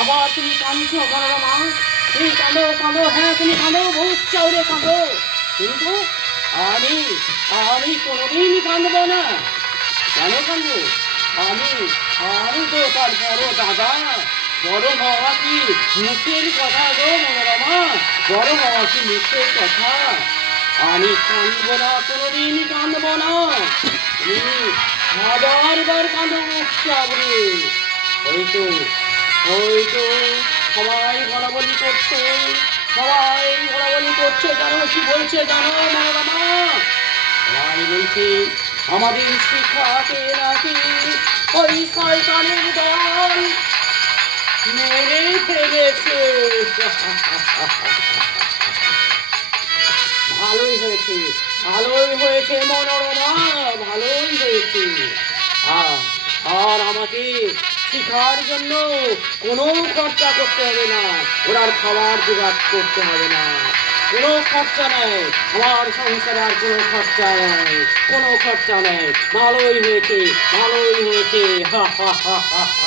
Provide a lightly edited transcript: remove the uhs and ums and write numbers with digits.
আবার তুমি কাঁদছো মনোরমা, তুমি কাঁদো কাঁদো, হ্যাঁ তুমি কাঁদো, বহুত চাউরে কাঁদো, কিন্তু আমি আমি কোনোদিন কাঁদবো না। কেন কাঁদবো? আমি আমি তো তার বড় দাদা, বড় বাবা কি মুখের কথা গো মনোরমা, বড় বাবা কি মুখের কথা। আমি কাঁদবো না, কোনোদিন কাঁদবো না। তুমি হাজার বার কাঁদো মুখ চাবড়ে, হয়তো হয়তো সবাই বলাবলি করছে, সবাই বলাবলি করছে, জানো কি বলছে জানো মনোরমা? সবাই বলছে আমাদের শিক্ষাকে নাকি ওই শয়তানের দল মেরে ফেলেছে। ভালোই হয়েছে, ভালোই হয়েছে মনোরমা, ভালোই হয়েছে। আর আর আমাকে শিখার জন্য কোনো খরচা করতে হবে না, ওনার খাবার জোগাড় করতে হবে না, কোনো খরচা নেই, আমার সংসারে আর কোনো খরচা নেই, কোনো খরচা নেই। ভালোই হয়েছে, ভালোই হয়েছে, হা হা হা হা।